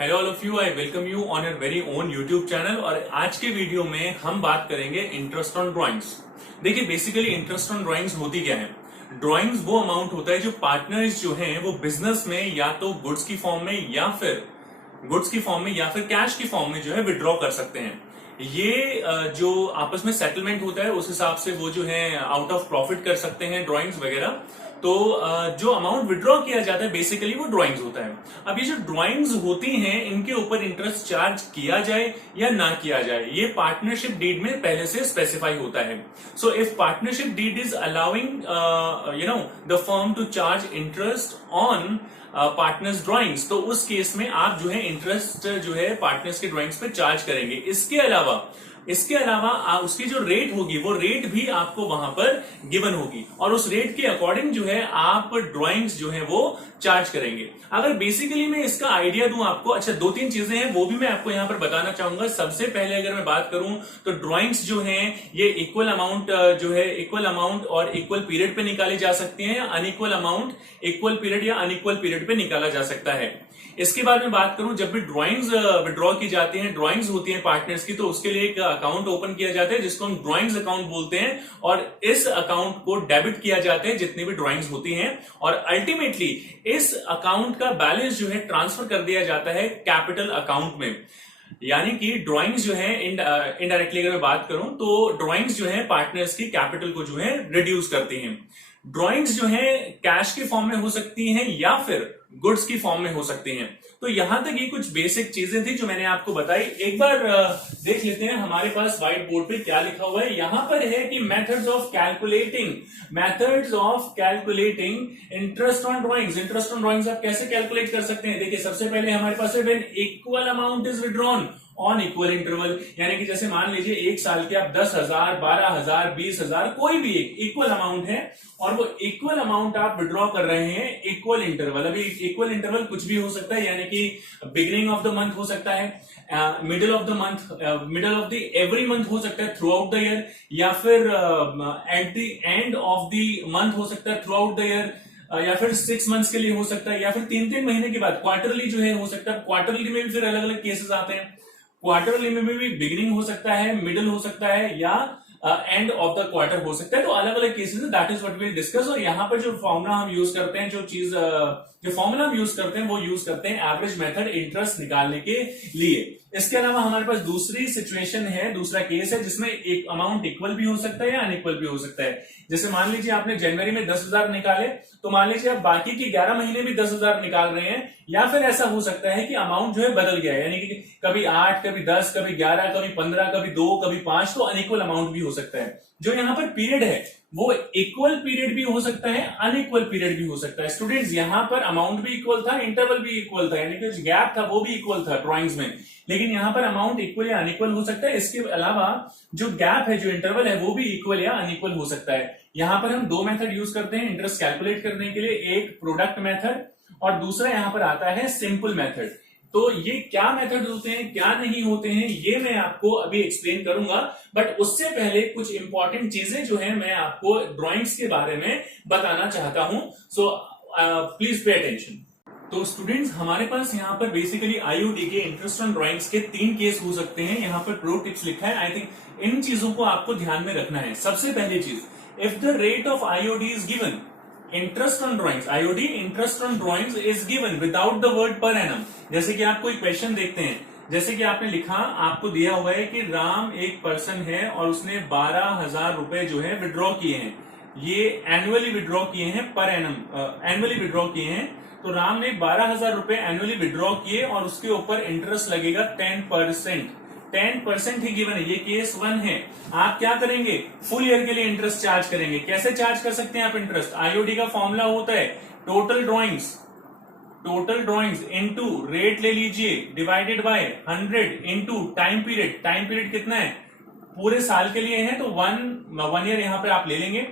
Hello all of you, I welcome you on your very own YouTube channel. और आज के video में हम बात करेंगे इंटरेस्ट ऑन ड्राइंग्स। देखिए, बेसिकली इंटरेस्ट ऑन ड्राइंग्स होती क्या है। ड्राइंग्स वो अमाउंट होता है जो पार्टनर्स जो हैं वो बिजनेस में या तो गुड्स की फॉर्म में या फिर कैश की फॉर्म में जो है विड्रॉ कर सकते हैं। ये जो आपस में सेटलमेंट होता है उस हिसाब से वो जो है आउट ऑफ प्रॉफिट कर सकते हैं ड्राइंग्स वगैरह। तो जो अमाउंट विड्रॉ किया जाता है बेसिकली वो ड्राइंग्स होता है। अब ये जो ड्राइंग्स होती हैं इनके ऊपर इंटरेस्ट चार्ज किया जाए या ना किया जाए ये पार्टनरशिप डीड में पहले से स्पेसिफाई होता है। So if partnership deed is allowing the firm to charge interest on partners drawings, तो उस केस में आप जो है इंटरेस्ट जो है पार्टनर्स के ड्राइंग्स पे चार्ज करेंगे। इसके अलावा उसकी जो रेट होगी वो रेट भी आपको वहां पर गिवन होगी और उस रेट के अकॉर्डिंग जो है आप ड्राइंग्स जो है वो चार्ज करेंगे। अगर बेसिकली मैं इसका आइडिया दूं आपको, अच्छा दो तीन चीजें हैं वो भी मैं आपको यहां पर बताना चाहूंगा। सबसे पहले अगर मैं बात करूं तो ड्राइंग्स जो हैं ये इक्वल अमाउंट और इक्वल पीरियड पे निकाली जा सकती हैं, या अनइक्वल अमाउंट इक्वल पीरियड या अनइक्वल पीरियड पे निकाला जा सकता है। इसके बाद में बात करूं, जब भी ड्राइंग्स विड्रॉ की जाती हैं, ड्राइंग्स होती हैं पार्टनर्स की, तो उसके लिए एक अकाउंट ओपन किया जाता है जिसको हम ड्राइंग्स अकाउंट बोलते हैं और इस अकाउंट को डेबिट किया जाता है जितनी भी ड्राइंग्स होती हैं और अल्टीमेटली इस अकाउंट का बैलेंस जो है ट्रांसफर कर दिया जाता है कैपिटल अकाउंट में। यानी कि ड्राइंग्स जो है इनडायरेक्टली अगर मैं बात करूं तो ड्राइंग्स जो है पार्टनर्स की कैपिटल को जो है रिड्यूस करती हैं। ड्राइंग्स जो है कैश के फॉर्म में हो सकती हैं या फिर गुड्स की फॉर्म में हो सकती हैं। तो यहां तक ये कुछ बेसिक चीजें थी जो मैंने आपको बताई। एक बार देख लेते हैं हमारे पास व्हाइट बोर्ड पे क्या लिखा हुआ है। यहां पर है कि methods of calculating interest on drawings. Interest on drawings आप कैसे कैलकुलेट कर सकते हैं। देखिए, सबसे पहले हमारे पास है when equal amount is withdrawn on equal interval. यानी कि जैसे मान लीजिए एक साल के आप 10,000, 12,000, 20,000 कोई भी एक इक्वल अमाउंट है और वो इक्वल अमाउंट आप विड्रॉ कर रहे हैं इक्वल इंटरवल। अभी इक्वल इंटरवल कुछ भी हो सकता है, यानी कि बिगिनिंग ऑफ द मंथ हो सकता है, middle of the month, middle of the every month हो सकता है थ्रू आउट द ईयर, या फिर eight the end of the month हो सकता है थ्रू आउट द ईयर, या फिर 6 मंथ्स के लिए हो सकता है, या फिर 3-3 महीने के बाद क्वार्टरली जो है हो सकता है। क्वार्टरली में भी फिर अलग अलग केसेस आते हैं। क्वार्टरली में भी बिगिनिंग हो सकता है, मिडिल हो सकता है, या एंड ऑफ द क्वार्टर हो सकता है। तो अलग अलग केसेस है, that is what we will discuss. और यहाँ पर जो फॉर्मूला हम यूज करते हैं, जो फॉर्मूला हम यूज करते हैं वो यूज करते हैं एवरेज मेथड इंटरेस्ट निकालने के लिए। इसके अलावा हमारे पास दूसरी सिचुएशन है, दूसरा केस है जिसमें एक अमाउंट इक्वल भी हो सकता है या अनइक्वल भी हो सकता है। जैसे मान लीजिए आपने जनवरी में 10,000 निकाले, तो मान लीजिए आप बाकी के 11 महीने भी 10,000 निकाल रहे हैं। या फिर ऐसा हो सकता है कि अमाउंट जो है बदल गया है, यानी कि कभी 8, कभी 10, कभी 11, कभी 15, कभी 2, कभी 5, तो अनइक्वल अमाउंट भी हो सकता है। जो यहाँ पर पीरियड है वो इक्वल पीरियड भी हो सकता है, अनइक्वल पीरियड भी हो सकता है। स्टूडेंट्स, यहाँ पर अमाउंट भी इक्वल था, इंटरवल भी इक्वल था, यानी कि जो गैप था वो भी इक्वल था ड्राइंग्स में, लेकिन यहाँ पर अमाउंट इक्वल या अनइक्वल हो सकता है। इसके अलावा जो गैप है, जो इंटरवल है, वो भी इक्वल या अनइक्वल हो सकता है। यहाँ पर हम दो मेथड यूज करते हैं इंटरेस्ट कैलकुलेट करने के लिए, एक प्रोडक्ट मेथड और दूसरा यहाँ पर आता है सिंपल मेथड। तो ये क्या मेथड होते हैं, क्या नहीं होते हैं, ये मैं आपको अभी एक्सप्लेन करूंगा। बट उससे पहले कुछ इंपॉर्टेंट चीजें जो है मैं आपको ड्राइंग्स के बारे में बताना चाहता हूं। So please pay attention. तो स्टूडेंट्स, हमारे पास यहाँ पर बेसिकली आईओडी के इंटरेस्ट ऑन ड्राइंग्स के 3 केस हो सकते हैं। यहाँ पर प्रो टिप्स लिखा है, आई थिंक इन चीजों को आपको ध्यान में रखना है। सबसे पहली चीज, if the rate of IOD is given, interest on drawings, IOD interest on drawings is given without the word per annum. जैसे कि आप कोई क्वेश्चन देखते हैं, जैसे कि आपने लिखा, आपको दिया हुआ है कि राम एक पर्सन है और उसने 12,000 रुपए जो है विड्रॉ किए हैं। ये एनुअली विड्रॉ किए हैं, पर एनम एनुअली विड्रॉ किए हैं। तो राम ने 12,000 रुपए एनुअली विड्रॉ किए और उसके ऊपर इंटरेस्ट लगेगा 10%। 10% ही गिवन है, ये केस 1 है। आप क्या करेंगे, फुल ईयर के लिए इंटरेस्ट चार्ज करेंगे। कैसे चार्ज कर सकते हैं आप इंटरेस्ट, आईओडी का फॉर्मूला होता है टोटल ड्राइंग्स इनटू रेट ले लीजिए divided by 100 into time period. Time period कितना है, पूरे साल के लिए है तो 1 ईयर यहां पर आप ले लेंगे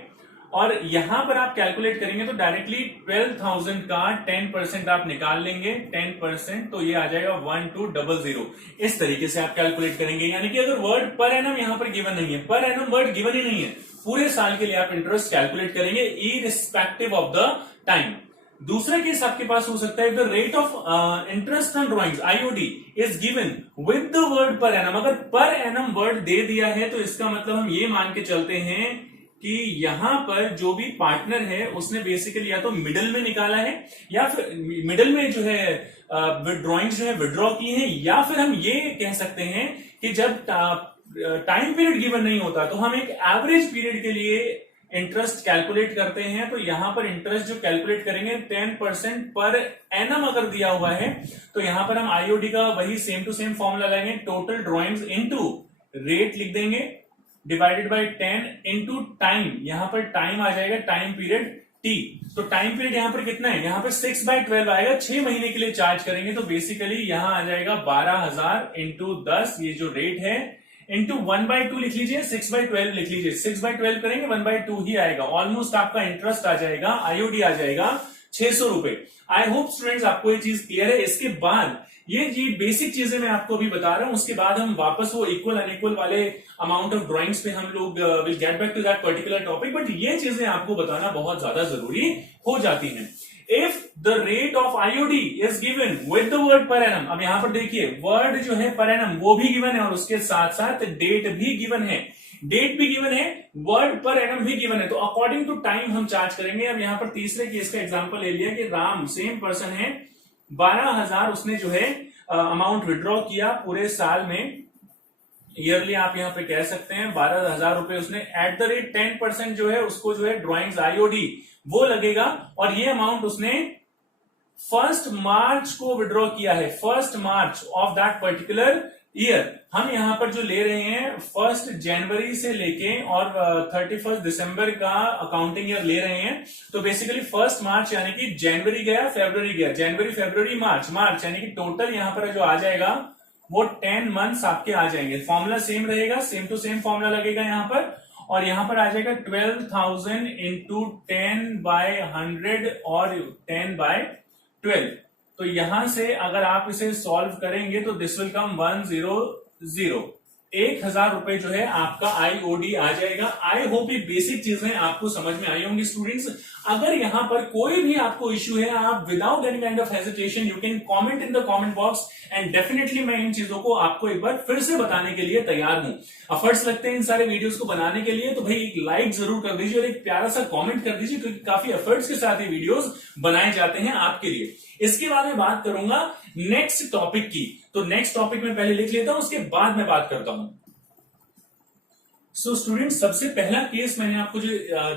और यहां पर आप कैलकुलेट करेंगे तो डायरेक्टली 12,000 का 10% आप निकाल लेंगे। 10% तो ये आ जाएगा 1200। इस तरीके से आप कैलकुलेट करेंगे। यानी कि अगर वर्ड पर एनम यहां पर गिवन नहीं है, पर एनम वर्ड गिवन ही नहीं है, पूरे साल के लिए आप इंटरेस्ट कैलकुलेट करेंगे इररिस्पेक्टिव ऑफ द टाइम। दूसरा केस आपके पास हो सकता है, the rate of interest on drawings IOD is given with the word per annum. अगर पर एनम वर्ड दे दिया है तो इसका मतलब हम ये मान के चलते हैं कि यहां पर जो भी पार्टनर है उसने बेसिकली या तो मिडल में निकाला है या फिर मिडल में जो है ड्रॉइंग्स जो है विड्रॉ की है, या फिर हम ये कह सकते हैं कि जब टाइम पीरियड गिवन नहीं होता तो हम एक एवरेज पीरियड के लिए इंटरेस्ट कैलकुलेट करते हैं। तो यहां पर इंटरेस्ट जो कैलकुलेट करेंगे 10% पर एनम अगर दिया हुआ है तो यहां पर हम आईओडी का वही सेम टू सेम फॉर्मूला लगाएंगे, टोटल ड्रॉइंग्स इनटू रेट लिख देंगे डिवाइडेड बाय 10 इनटू टाइम। यहां पर टाइम आ जाएगा टाइम पीरियड टी। तो टाइम पीरियड यहां पर कितना है, यहां पर 6/12 आएगा, 6 महीने के लिए चार्ज करेंगे तो बेसिकली यहां आ जाएगा 12,000 इंटू 10, ये जो रेट है, इंटू 1/2 लिख लीजिए, 6/12 लिख लीजिए, 6/12 करेंगे 1/2 ही आएगा। ऑलमोस्ट आपका इंटरेस्ट आ जाएगा, आईओडी आ जाएगा 600 रुपए। आई होप स्टूडेंट्स आपको ये चीज क्लियर है। इसके बाद ये बेसिक चीजें मैं आपको अभी बता रहा हूं, उसके बाद हम वापस वो इक्वल अनइक्वल वाले अमाउंट ऑफ ड्राइंग्स पे हम लोग will get back to that particular topic, but ये चीजें आपको बताना बहुत ज्यादा जरूरी हो जाती हैं। If the rate of IOD is given with the word per annum, अब यहां पर देखिए वर्ड जो है पर एनम वो भी गिवन है और उसके साथ साथ डेट भी गिवन है, डेट भी गिवन है, वर्ड पर एनम भी गिवन है, तो अकॉर्डिंग टू टाइम हम चार्ज करेंगे। अब यहां पर तीसरे केस का एग्जांपल ले लिया कि राम सेम पर्सन है, 12,000 उसने जो है अमाउंट विड्रॉ किया पूरे साल में, ईयरली आप यहां पे कह सकते हैं 12,000 रुपए उसने एट द रेट 10% जो है उसको जो है ड्रॉइंग्स आईओडी वो लगेगा, और ये अमाउंट उसने 1 मार्च को विड्रॉ किया है, 1 मार्च ऑफ दैट पर्टिकुलर ईयर। हम यहां पर जो ले रहे हैं 1 जनवरी से लेके और 31 दिसंबर का अकाउंटिंग ईयर ले रहे हैं, तो बेसिकली 1 मार्च यानी कि जनवरी गया, फरवरी गया, जनवरी फरवरी मार्च यानी कि टोटल यहां पर जो आ जाएगा वो 10 मंथ्स आपके आ जाएंगे। फॉर्मूला सेम रहेगा, सेम टू सेम फॉर्मूला लगेगा यहां पर, और यहां पर आ जाएगा 12,000 इंटू 10/100 और 10/12। तो यहां से अगर आप इसे सॉल्व करेंगे तो दिस विल कम 100, 1,000 रुपए जो है आपका आईओडी आ जाएगा। आई होप ये बेसिक चीजें आपको समझ में आई होंगी स्टूडेंट्स। अगर यहां पर कोई भी आपको इश्यू है, आप without any kind of hesitation you can comment in the comment box, and definitely मैं इन चीजों को आपको एक बार फिर से बताने के लिए तैयार हूं। एफर्ट्स लगते हैं इन सारे वीडियोस को बनाने के लिए, तो भाई एक लाइक जरूर कर दीजिए और एक प्यारा सा कमेंट कर दीजिए, क्योंकि काफी एफर्ट्स के साथ ये वीडियोस बनाए जाते हैं आपके लिए। इसके बाद मैं बात करूंगा नेक्स्ट टॉपिक की, तो नेक्स्ट टॉपिक में पहले लिख लेता हूं, उसके बाद मैं बात करता हूं। सो स्टूडेंट्स, सबसे पहला केस मैंने आपको जो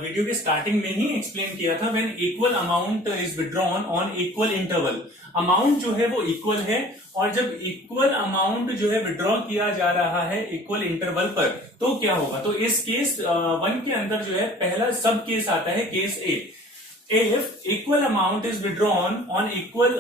वीडियो के स्टार्टिंग में ही एक्सप्लेन किया था, when equal amount is withdrawn on equal interval. Amount जो है वो इक्वल है, और जब इक्वल अमाउंट जो है विड्रॉ किया जा रहा है इक्वल इंटरवल पर, तो क्या होगा। तो इस केस 1 के अंदर जो है पहला सब केस आता है, case A. If equal amount is withdrawn on equal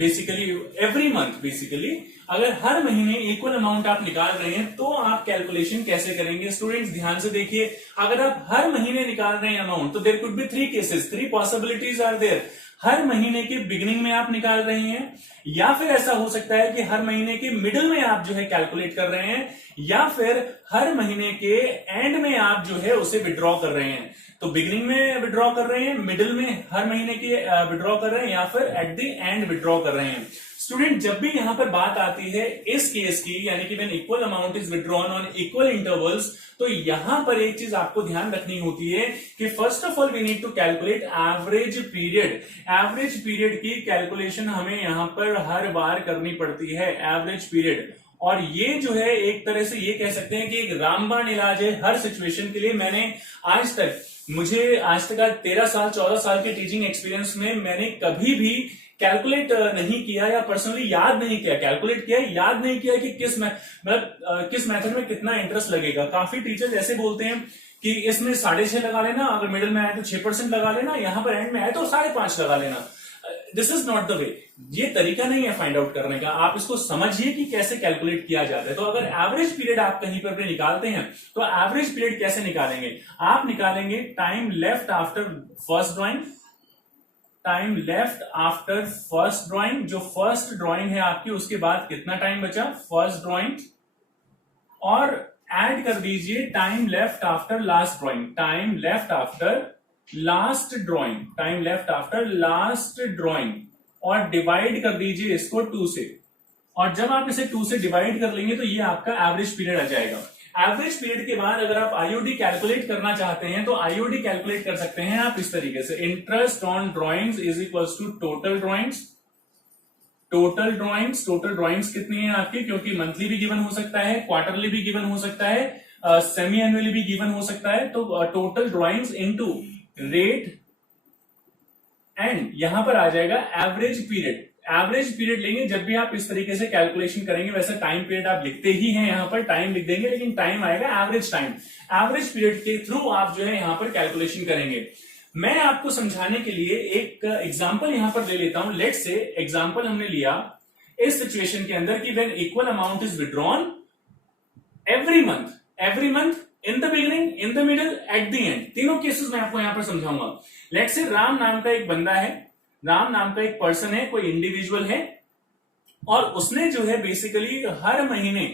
basically every month, basically अगर हर महीने इक्वल अमाउंट आप निकाल रहे हैं तो आप कैलकुलेशन कैसे करेंगे। स्टूडेंट्स ध्यान से देखिए, अगर आप हर महीने निकाल रहे हैं अमाउंट तो there could be 3 cases, 3 possibilities are there. हर महीने के बिगिनिंग में आप निकाल रहे हैं, या फिर ऐसा हो सकता है कि हर महीने के मिडिल में आप जो है कैलकुलेट कर रहे हैं, या फिर हर महीने के एंड में आप जो है उसे विड्रॉ कर रहे हैं। तो बिगिनिंग में विड्रॉ कर रहे हैं, मिडिल में हर महीने के विड्रॉ कर रहे हैं, या फिर एट द एंड विड्रॉ कर रहे हैं। स्टूडेंट, जब भी यहां पर बात आती है इस केस की, यानी कि when equal amount is withdrawn on equal intervals, तो यहां पर एक चीज आपको ध्यान रखनी होती है कि first of all we need to calculate average period. Average period की कैलकुलेशन हमें यहां पर हर बार करनी पड़ती है, एवरेज पीरियड। और ये जो है एक तरह से ये कह सकते हैं कि एक रामबाण इलाज है हर सिचुएशन के लिए। मैंने आज तक 13 साल 14 साल के टीचिंग एक्सपीरियंस में मैंने कभी भी कैलकुलेट नहीं किया या पर्सनली याद नहीं किया, कैलकुलेट किया याद नहीं किया कि किस मेथड में कितना इंटरेस्ट लगेगा। काफी टीचर्स ऐसे बोलते हैं कि इसमें 6.5 लगा लेना, अगर मिडिल में आए तो 6% लगा लेना, यहां पर एंड में आए तो 5.5 लगा लेना। This is not the way, ये तरीका नहीं है फाइंड आउट करने का। आप इसको समझिए कि कैसे कैलकुलेट किया जाता है। तो अगर एवरेज पीरियड आप कहीं पर भी निकालते हैं तो एवरेज पीरियड कैसे निकालेंगे, आप निकालेंगे time left after first drawing, time left after first drawing, जो फर्स्ट ड्राइंग है आपकी उसके बाद कितना टाइम बचा फर्स्ट ड्राइंग, और ऐड कर दीजिए time left after last drawing, time left after last drawing, time left after last drawing, और डिवाइड कर दीजिए इसको 2 से। और जब आप इसे 2 से डिवाइड कर लेंगे तो ये आपका एवरेज पीरियड आ जाएगा। एवरेज पीरियड के बाद अगर आप आईओडी कैलकुलेट करना चाहते हैं तो आईओडी कैलकुलेट कर सकते हैं आप इस तरीके से, interest on drawings is equals to total drawings. Total drawings कितनी है आपकी, क्योंकि मंथली भी गिवन हो सकता है, क्वार्टरली भी गिवन हो सकता है, सेमी एनुअली भी गिवन हो सकता है। तो total drawings into rate, and यहां पर आ जाएगा एवरेज पीरियड। एवरेज पीरियड लेंगे जब भी आप इस तरीके से कैलकुलेशन करेंगे। वैसे टाइम पीरियड आप लिखते ही हैं, यहां पर टाइम लिख देंगे, लेकिन टाइम आएगा एवरेज टाइम। एवरेज पीरियड के थ्रू आप जो है यहां पर कैलकुलेशन करेंगे। मैं आपको समझाने के लिए एक एग्जांपल यहां पर ले लेता हूं। लेट्स से एग्जांपल हमने लिया इस सिचुएशन के अंदर कि when equal amount is withdrawn every month in the beginning, in the middle, eight the and. तीनों केसेस मैं आपको यहां पर समझाऊंगा। लेट्स से राम नाम का एक बंदा है, राम नाम का एक पर्सन है, कोई इंडिविजुअल है, और उसने जो है बेसिकली हर महीने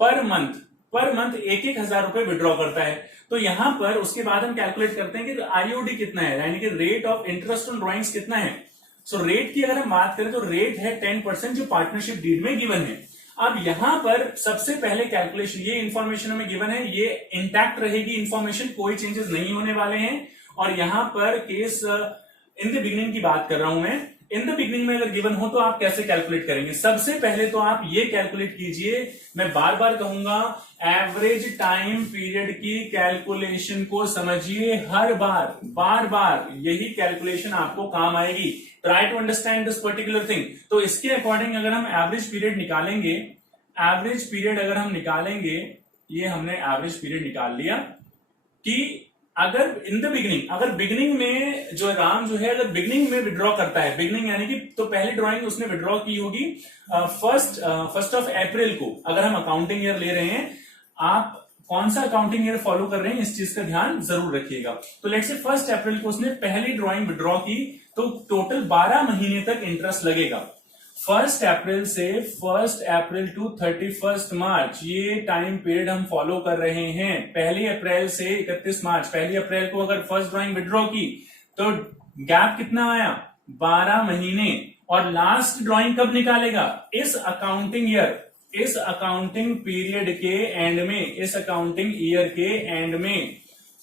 पर मंथ 1,000 रुपए विड्रॉ करता है। तो यहां पर उसके बाद हम कैलकुलेट करते हैं कि आईओडी कितना है, यानी कि rate of interest on drawings कितना है। सो रेट की अगर हम बात करें तो रेट है 10% जो पार्टनरशिप डीड में गिवन है। अब यहां पर सबसे पहले कैलकुलेशन, ये इंफॉर्मेशन हमें गिवन है, ये इंटैक्ट रहेगी इंफॉर्मेशन, कोई चेंजेस नहीं होने वाले हैं। और यहां पर केस इन द बिगिनिंग की बात कर रहा हूं मैं। इन द बिगिनिंग में अगर गिवन हो तो आप कैसे कैलकुलेट करेंगे? सबसे पहले तो आप ये कैलकुलेट कीजिए, मैं बार बार कहूंगा, एवरेज टाइम पीरियड की कैलकुलेशन को समझिए। हर बार बार यही कैलकुलेशन आपको काम आएगी। Try to understand this particular thing. तो इसके अकॉर्डिंग अगर हम एवरेज पीरियड निकालेंगे, ये हमने एवरेज पीरियड निकाल लिया कि अगर इन द बिगिनिंग, अगर बिगिनिंग में जो राम जो है अगर बिगिनिंग में विड्रॉ करता है, बिगिनिंग यानी कि तो पहली ड्राइंग उसने विड्रॉ की होगी फर्स्ट ऑफ अप्रैल को। अगर हम अकाउंटिंग ईयर ले रहे हैं, आप कौन सा अकाउंटिंग ईयर फॉलो कर रहे हैं इस चीज का ध्यान जरूर रखिएगा। तो लेट्स से 1 अप्रैल को उसने पहली ड्राइंग विड्रॉ की, तो टोटल 12 महीने तक इंटरेस्ट लगेगा। 1 अप्रैल से 1 अप्रैल टू 31 मार्च ये टाइम पीरियड हम फॉलो कर रहे हैं। 1 अप्रैल से 31 मार्च, 1 अप्रैल को अगर फर्स्ट ड्राइंग विड्रॉ की तो गैप कितना आया? 12 महीने। और लास्ट ड्राइंग कब निकालेगा? इस अकाउंटिंग पीरियड के एंड में, इस अकाउंटिंग ईयर के एंड में।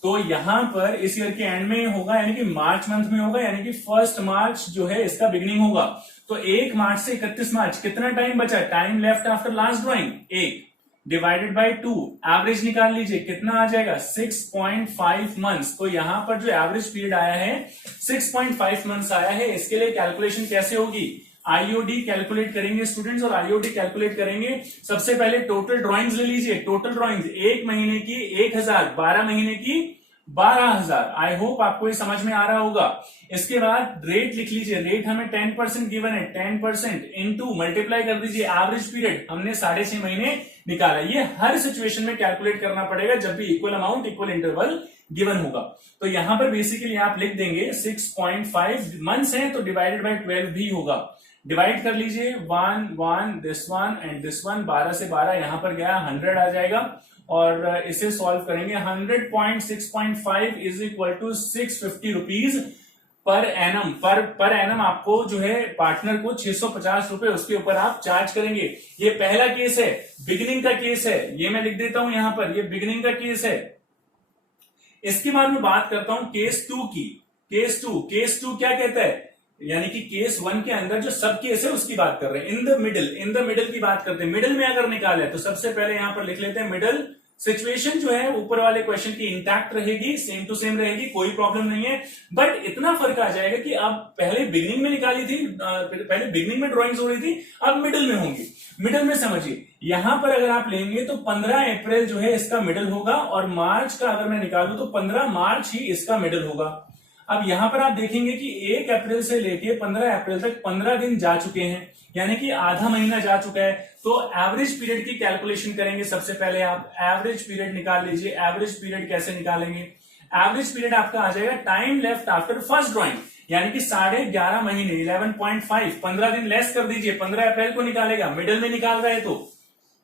तो यहां पर इस ईयर के एंड में होगा, यानी कि मार्च मंथ में होगा, यानी कि 1 मार्च जो है इसका बिगिनिंग होगा। तो 1 मार्च से 31 मार्च कितना टाइम बचा? Time left after last drawing 1 divided by 2, average निकाल लीजिए, कितना आ जाएगा? 6.5 मंथ्स। तो यहां पर जो एवरेज पीरियड आया है 6.5 मंथ्स आया है। इसके लिए कैलकुलेशन कैसे होगी? आईओडी कैलकुलेट करेंगे स्टूडेंट्स, और आईओडी कैलकुलेट करेंगे सबसे पहले टोटल ड्राइंग्स ले लीजिए। टोटल ड्राइंग्स 1 महीने की 1,000, 12 महीने की 12,000। आई होप आपको ये समझ में आ रहा होगा। इसके बाद रेट लिख लीजिए, रेट हमें 10% गिवन है, 10% इंटू मल्टीप्लाई कर दीजिए एवरेज पीरियड, हमने 6.5 महीने निकाला। ये हर सिचुएशन में कैलकुलेट करना पड़ेगा जब भी equal amount equal interval given होगा। तो यहां पर बेसिकली आप लिख देंगे 6.5 मंथ्स हैं तो डिवाइडेड बाय 12 भी होगा। डिवाइड कर लीजिए 1 this one and this one, 12 से 12 यहां पर गया 100 आ जाएगा। और इसे सॉल्व करेंगे 100.6.5 is equal to 650 rupees per annum. Per annum आपको जो है पार्टनर को 650 रुपए उसके ऊपर आप चार्ज करेंगे। ये पहला केस है, बिगिनिंग का केस है, ये मैं लिख देता हूं यहां पर, ये बिगिनिंग का केस है। इसके बाद में बात करता हूं केस 2 की। केस टू क्या कहता है? यानी कि केस 1 के अंदर जो सब केस है उसकी बात कर रहे हैं। इन द मिडिल की बात करते हैं। मिडिल में अगर निकाले तो सबसे पहले यहां पर लिख लेते हैं मिडिल। सिचुएशन जो है ऊपर वाले क्वेश्चन की इंटैक्ट रहेगी, सेम टू सेम रहेगी, कोई प्रॉब्लम नहीं है। बट इतना फर्क आ जाएगा कि अब पहले बिगिनिंग में निकाली थी, पहले बिगिनिंग में ड्राइंग्स हो रही थी, अब मिडिल में होंगी। मिडिल में समझिए, यहां पर अगर आप लेंगे तो 15 अप्रैल जो है इसका मिडिल होगा, और मार्च का अगर मैं निकालूं तो 15 मार्च ही इसका मिडिल होगा। अब यहां पर आप देखेंगे कि 1 अप्रैल से लेके 15 अप्रैल तक 15 दिन जा चुके हैं, यानी कि आधा महीना जा चुका है। तो एवरेज पीरियड की कैलकुलेशन करेंगे। सबसे पहले आप एवरेज पीरियड निकाल लीजिए। एवरेज पीरियड कैसे निकालेंगे? एवरेज पीरियड आपका आ जाएगा time left after first drawing, यानी कि 11.5 महीने, 11.5, 15 दिन लेस कर दीजिए, 15 अप्रैल को निकालेगा, मिडिल में निकाल रहे तो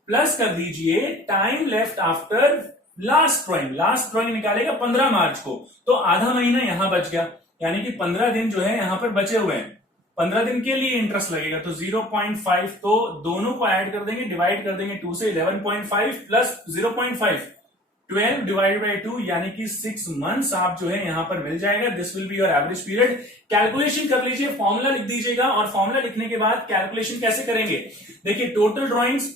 प्लस कर दीजिए time left after last drawing निकालेगा 15 मार्च को, तो आधा महीना यहां बच गया, यानी कि 15 दिन जो है यहां पर बचे हुए हैं, 15 दिन के लिए इंटरेस्ट लगेगा, तो 0.5, तो दोनों को ऐड कर देंगे, डिवाइड कर देंगे 2 से, 11.5 प्लस 0.5, 12 डिवाइड बाई 2, यानी कि 6 मंथ्स आप जो है यहां पर मिल जाएगा। This will be your average period. Calculation कर लीजिए, फॉर्मूला लिख दीजिएगा, और फॉर्मूला लिखने के बाद कैलकुलेशन कैसे करेंगे, देखिए टोटल ड्रॉइंग्स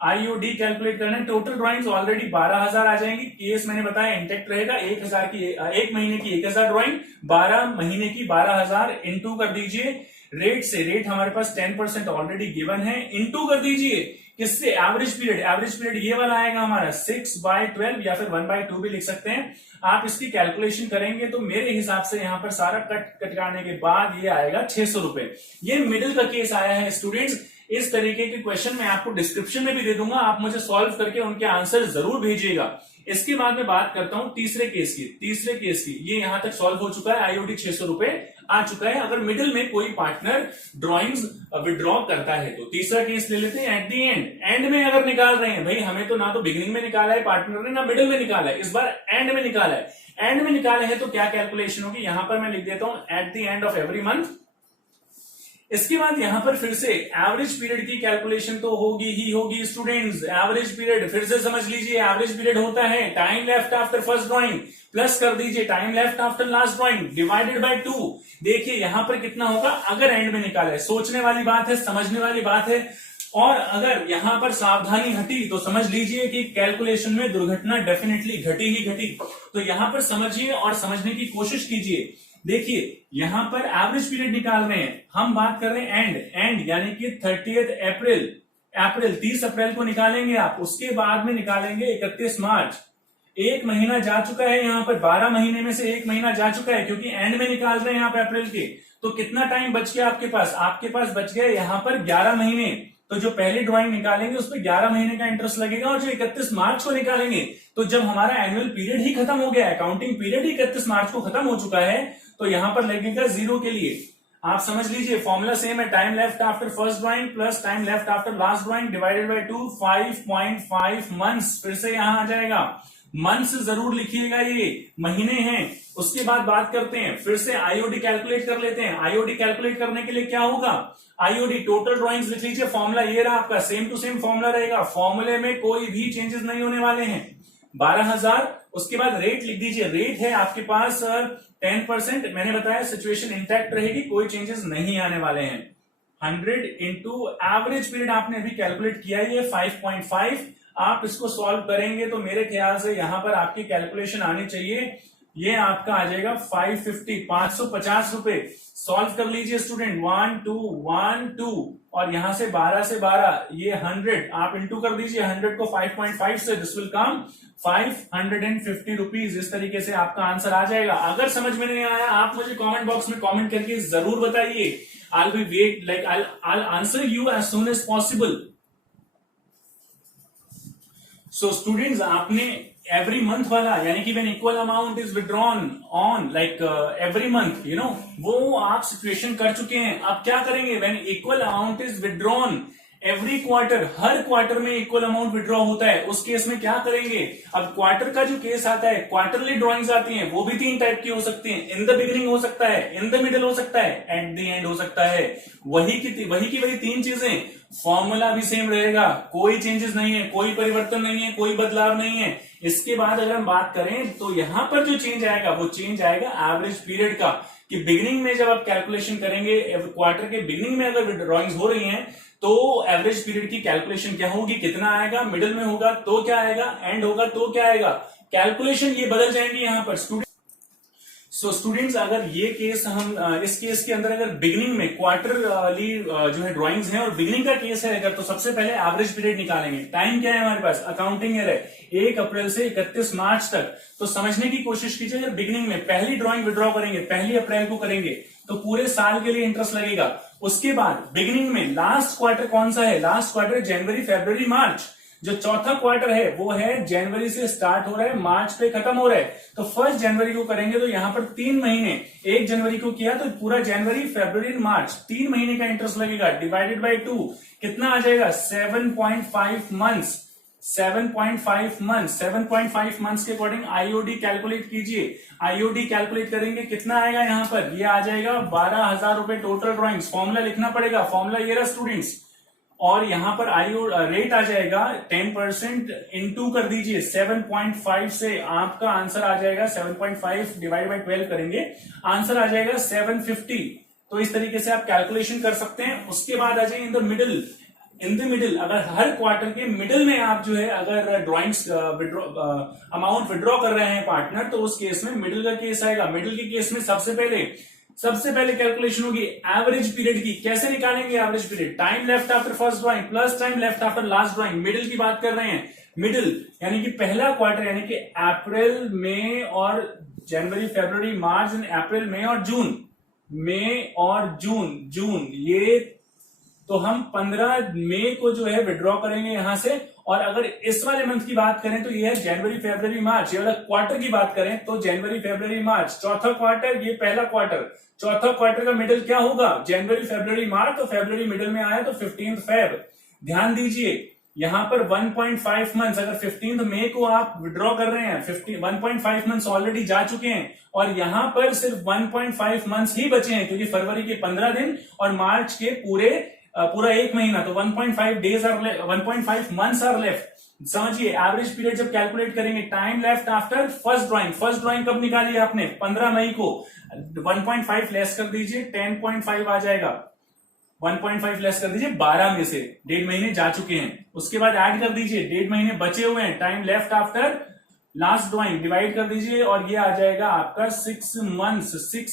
आईओडी कैलकुलेट करना है। टोटल ड्रॉइंग्स ऑलरेडी 12,000 आ जाएंगी, केस मैंने बताया इंटेक्ट रहेगा, 1,000 की एक महीने की 1,000 ड्रॉइंग, 12 महीने की 12,000 इंटू कर दीजिए रेट से, रेट हमारे पास 10% ऑलरेडी गिवन है, इंटू कर दीजिए किससे, एवरेज पीरियड ये वाला आएगा हमारा 6/12 या फिर 1/2 भी लिख सकते हैं। आप इसकी कैलकुलेशन करेंगे तो मेरे हिसाब से यहां पर सारा कटकाने के बाद ये आएगा 600 रुपए। ये मिडिल का केस आया है स्टूडेंट्स। इस तरीके के क्वेश्चन मैं आपको डिस्क्रिप्शन में भी दे दूंगा, आप मुझे सॉल्व करके उनके आंसर जरूर भेजिएगा। इसके बाद मैं बात करता हूं तीसरे केस की। ये यहां तक सॉल्व हो चुका है, आईओडी 600 रुपए आ चुका है। अगर मिडिल में कोई पार्टनर ड्रॉइंग्स विड्रॉ करता है तो तीसरा केस ले लेते हैं, एट दी एंड में अगर निकाल रहे हैं, भाई हमें तो ना तो बिगिनिंग में निकाला है पार्टनर ने, ना मिडिल में निकाला है, इस बार एंड में निकाला है। एंड में निकाले हैं तो क्या कैलकुलेशन होगी, यहां पर मैं लिख देता हूं eight the end of every month. इसके बाद यहां पर फिर से एवरेज पीरियड की कैलकुलेशन तो होगी ही होगी स्टूडेंट्स। एवरेज पीरियड फिर से समझ लीजिए, एवरेज पीरियड होता है time left after first drawing plus कर दीजिए time left after last drawing divided by 2। देखिए यहां पर कितना होगा, अगर एंड में निकाला है, सोचने वाली बात है, समझने वाली बात है, और अगर यहां पर सावधानी हटी तो समझ लीजिए कि कैलकुलेशन में दुर्घटना डेफिनेटली घटी ही घटी। तो यहां पर समझिए और समझने की कोशिश कीजिए। देखिए यहां पर एवरेज पीरियड निकाल रहे हैं, हम बात कर रहे हैं एंड यानी कि 30 अप्रैल 30 अप्रैल को निकालेंगे आप, उसके बाद में निकालेंगे 31 मार्च। एक महीना जा चुका है यहां पर, 12 महीने में से एक महीना जा चुका है, क्योंकि एंड में निकाल रहे हैं यहां पर अप्रैल के। तो कितना टाइम बच गया आपके पास, बच गया यहां पर 11 महीने। तो जो पहली ड्राइंग निकालेंगे उस पर 11 महीने का इंटरेस्ट लगेगा, और जो 31 मार्च को निकालेंगे तो जब हमारा एनुअल पीरियड ही खत्म हो गया है, अकाउंटिंग पीरियड ही 31 मार्च को खत्म हो चुका है, तो यहां पर लगेगा 0 के लिए। आप समझ लीजिए फॉर्मूला सेम है, time left after first drawing plus time left after last drawing divided by 2, 5.5 months. फिर से यहां आ जाएगा, मंथ्स जरूर लिखिएगा, ये महीने हैं। उसके बाद बात करते हैं, फिर से आईओडी कैलकुलेट कर लेते हैं। आईओडी कैलकुलेट करने के लिए क्या होगा, आईओडी टोटल ड्राइंग्स लिख लीजिए, फॉर्मूला ये रहा आपका, सेम टू सेम फॉर्मूला रहेगा, फॉर्मूले में कोई भी चेंजेस नहीं होने वाले हैं। 12,000, उसके बाद रेट लिख दीजिए, रेट है आपके पास 10%, मैंने बताया सिचुएशन इंटैक्ट रहेगी, कोई चेंजेस नहीं आने वाले हैं। 100 इंटू एवरेज पीरियड आपने अभी कैलकुलेट किया है 5.5। आप इसको सॉल्व करेंगे तो मेरे ख्याल से यहां पर आपकी कैलकुलेशन आनी चाहिए, ये आपका आ जाएगा 550 रुपए। सॉल्व कर लीजिए स्टूडेंट, 1 2 1 2, और यहां से 12 से 12 ये 100, आप इंटू कर दीजिए 100 को 5.5 से, दिस विल कम 550 रुपीज। इस तरीके से आपका आंसर आ जाएगा। अगर समझ में नहीं आया आप मुझे कमेंट बॉक्स में कमेंट करके जरूर बताइए, I will wait, like I answer you as soon as possible. So students, आपने एवरी मंथ वाला, यानी कि when equal amount is withdrawn on like every month, वो आप सिचुएशन कर चुके हैं। अब क्या करेंगे, when equal amount is withdrawn every quarter, हर क्वार्टर में इक्वल अमाउंट विड्रॉ होता है, उस केस में क्या करेंगे। अब क्वार्टर का जो केस आता है, क्वार्टरली ड्रॉइंग्स आती हैं, वो भी 3 टाइप की हो सकती हैं। इन द बिगिनिंग हो सकता है, इन द मिडिल हो सकता है, एट द एंड हो सकता है। वही की वही 3 चीजें, फॉर्मूला भी सेम रहेगा, कोई चेंजेस नहीं है, कोई परिवर्तन नहीं है, कोई बदलाव नहीं है। इसके बाद अगर हम बात करें तो यहां पर जो चेंज आएगा वो चेंज आएगा एवरेज पीरियड का, कि बिगिनिंग में जब आप कैलकुलेशन करेंगे, क्वार्टर के बिगिनिंग में अगर ड्रॉइंग्स हो रही हैं तो एवरेज पीरियड की कैलकुलेशन क्या होगी, कितना आएगा, मिडिल में होगा तो क्या आएगा, एंड होगा तो क्या आएगा, कैलकुलेशन ये बदल जाएंगे यहां पर स्टूडेंट। सो स्टूडेंट्स, अगर ये केस हम इस केस के अंदर अगर बिगिनिंग में क्वार्टरली जो है ड्राइंग्स हैं और बिगिनिंग का केस है अगर, तो सबसे पहले एवरेज पीरियड निकालेंगे। टाइम क्या है हमारे पास, अकाउंटिंग ईयर है 1 अप्रैल से 31 मार्च तक। तो समझने की कोशिश कीजिए, अगर बिगिनिंग में पहली ड्राइंग विड्रॉ करेंगे, 1 अप्रैल को करेंगे, तो पूरे साल के लिए इंटरेस्ट लगेगा। उसके बाद बिगिनिंग में लास्ट क्वार्टर कौन सा है, लास्ट क्वार्टर जनवरी फरवरी मार्च। जो चौथा क्वार्टर है वो है जनवरी से स्टार्ट हो रहा है, मार्च पे खत्म हो रहा है। तो 1 जनवरी को करेंगे तो यहां पर 3 महीने, 1 जनवरी को किया तो पूरा जनवरी फरवरी मार्च 3 महीने का इंटरेस्ट लगेगा, डिवाइडेड बाय 2 कितना आ जाएगा, 7.5 मंथ्स। 7.5 मंथ्स, 7.5 मंथ्स के अकॉर्डिंग आईओडी कैलकुलेट कीजिए। आईओडी कैलकुलेट करेंगे कितना आएगा, यहाँ पर ये आ जाएगा 12,000 रुपए टोटल ड्राइंग्स। फॉर्मूला लिखना पड़ेगा, फॉर्मूला ये रहा स्टूडेंट्स, और यहाँ पर आईओ रेट आ जाएगा 10% इनटू कर दीजिए 7.5 से, आपका आंसर आ जाएगा 7.5 डिवाइड बाई 12 करेंगे, आंसर आ जाएगा 750। तो इस तरीके से आप कैलकुलेशन कर सकते हैं। उसके बाद आ जाए इन द मिडिल, अगर हर क्वार्टर के मिडिल में आप जो है अगर ड्राइंग्स अमाउंट विड्रॉ कर रहे हैं पार्टनर, तो उस केस में मिडिल का केस आएगा। मिडिल के केस में सबसे पहले कैलकुलेशन होगी एवरेज पीरियड की। कैसे निकालेंगे average period? Time left after first drawing plus time left after last drawing. Middle की बात कर रहे हैं, मिडिल यानी कि पहला क्वार्टर, यानी कि अप्रैल मई और जनवरी फरवरी मार्च, अप्रैल मई और जून ये तो हम 15 मई को जो है विड्रॉ करेंगे यहां से। और अगर इस वाले मंथ की बात करें तो ये है जनवरी फरवरी मार्च। ये वाला क्वार्टर की बात करें तो जनवरी फरवरी मार्च, चौथा क्वार्टर, ये पहला क्वार्टर, चौथा क्वार्टर का मिडिल क्या होगा? जनवरी फरवरी मार्च, तो फरवरी मिडिल में आया तो 15 फेब। ध्यान दीजिए यहां पर 1.5 मंथ्स, अगर 15 मई को आप विड्रॉ कर रहे हैं, 1.5 मंथ्स ऑलरेडी जा चुके हैं, और यहां पर सिर्फ 1.5 मंथ्स ही बचे हैं, क्योंकि फरवरी के 15 दिन और मार्च के पूरा एक महीना, तो 1.5 मंथ्स आर लेफ्ट। समझिए एवरेज पीरियड जब कैलकुलेट करेंगे, time left after first drawing कब निकाली आपने? 15 मई को। 1.5 लेस कर दीजिए, 10.5 आ जाएगा। 1.5 लेस कर दीजिए 12 में से, 1.5 महीने जा चुके हैं। उसके बाद ऐड कर दीजिए 1.5 महीने बचे हुए हैं, time left after last drawing, divide कर दीजिए और ये आ जाएगा आपका 6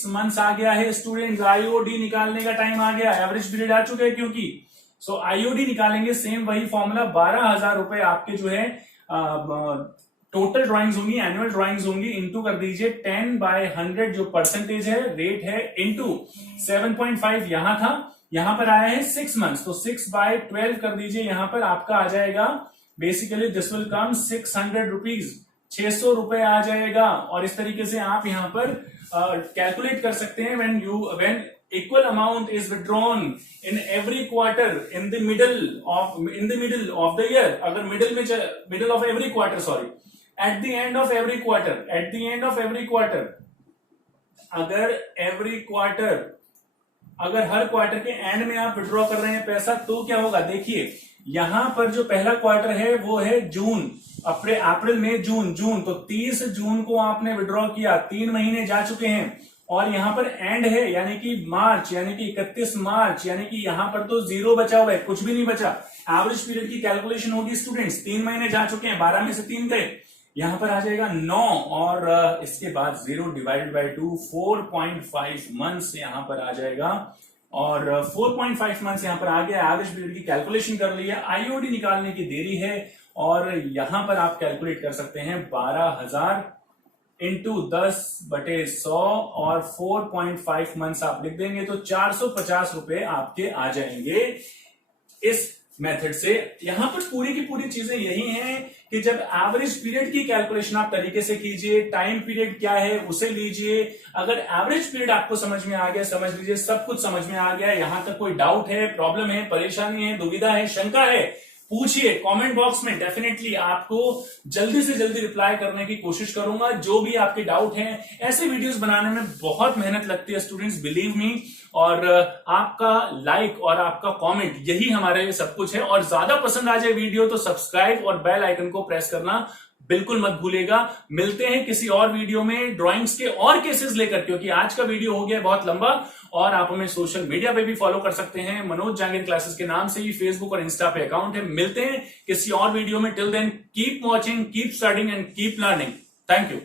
मंथ्स आ गया है स्टूडेंट्स। आईओडी निकालने का टाइम आ गया, एवरेज पीरियड आ चुका है क्योंकि। सो आईओडी निकालेंगे, सेम वही फॉर्मूला, 12,000 रुपए आपके जो है टोटल ड्राइंग्स होंगी, एनुअल ड्राइंग्स होंगी, इंटू कर दीजिए 10/100 जो परसेंटेज है, रेट है, इंटू 7.5 यहां था, यहां पर आया है 6 मंथ्स, तो 6/12 कर दीजिए, यहां पर आपका आ जाएगा basically this will come 600 rupees, 600 रुपए आ जाएगा। और इस तरीके से आप यहां पर कैलकुलेट कर सकते हैं when equal amount is withdrawn in every quarter in the middle of the year, अगर middle of every quarter, sorry, at the end of every quarter, अगर हर क्वार्टर के एंड में आप विड्रॉ कर रहे हैं पैसा, तो क्या होगा? देखिए यहां पर जो पहला क्वार्टर है वो है जून, अप्रैल मई जून, तो 30 जून को आपने विड्रॉ किया, 3 महीने जा चुके हैं। और यहां पर एंड है यानी कि मार्च, यानी कि 31 मार्च, यानी कि यहां पर तो 0 बचा हुआ है, कुछ भी नहीं बचा। एवरेज पीरियड की कैलकुलेशन होगी स्टूडेंट्स, 3 महीने जा चुके हैं, 12 में से 3 गए, यहां पर आ जाएगा 9 और इसके बाद 0 डिवाइड बाई 2, 4.5 मंथ्स यहां पर आ जाएगा। और 4.5 मंथ्स यहां पर आ गया, एवरेज पीरियड की कैलकुलेशन कर ली है, आईओडी निकालने की देरी है, और यहां पर आप कैलकुलेट कर सकते हैं 12,000 इंटू 10/100 और 4.5 मंथ्स आप लिख देंगे तो 450 रुपए आपके आ जाएंगे इस मेथड से। यहां पर पूरी की पूरी चीजें यही हैं कि जब एवरेज पीरियड की कैलकुलेशन आप तरीके से कीजिए, टाइम पीरियड क्या है उसे लीजिए, अगर एवरेज पीरियड आपको समझ में आ गया, समझ लीजिए सब कुछ समझ में आ गया। यहां तक कोई डाउट है, प्रॉब्लम है, परेशानी है, दुविधा है, शंका है, पूछिए कमेंट बॉक्स में, डेफिनेटली आपको जल्दी से जल्दी रिप्लाई करने की कोशिश करूंगा। जो भी आपके डाउट हैं, ऐसे वीडियोस बनाने में बहुत मेहनत लगती है स्टूडेंट्स, बिलीव मी, और आपका लाइक और आपका कमेंट यही हमारे लिए सब कुछ है। और ज्यादा पसंद आ जाए वीडियो तो सब्सक्राइब और बेल आइकन को प्रेस करना बिल्कुल मत भूलेगा। मिलते हैं किसी और वीडियो में ड्राइंग्स के और केसेस लेकर, क्योंकि आज का वीडियो हो गया बहुत लंबा। और आप हमें सोशल मीडिया पे भी फॉलो कर सकते हैं, मनोज जांगिर क्लासेस के नाम से ही फेसबुक और इंस्टा पे अकाउंट है। मिलते हैं किसी और वीडियो में, till then keep watching, keep studying and keep learning. Thank you.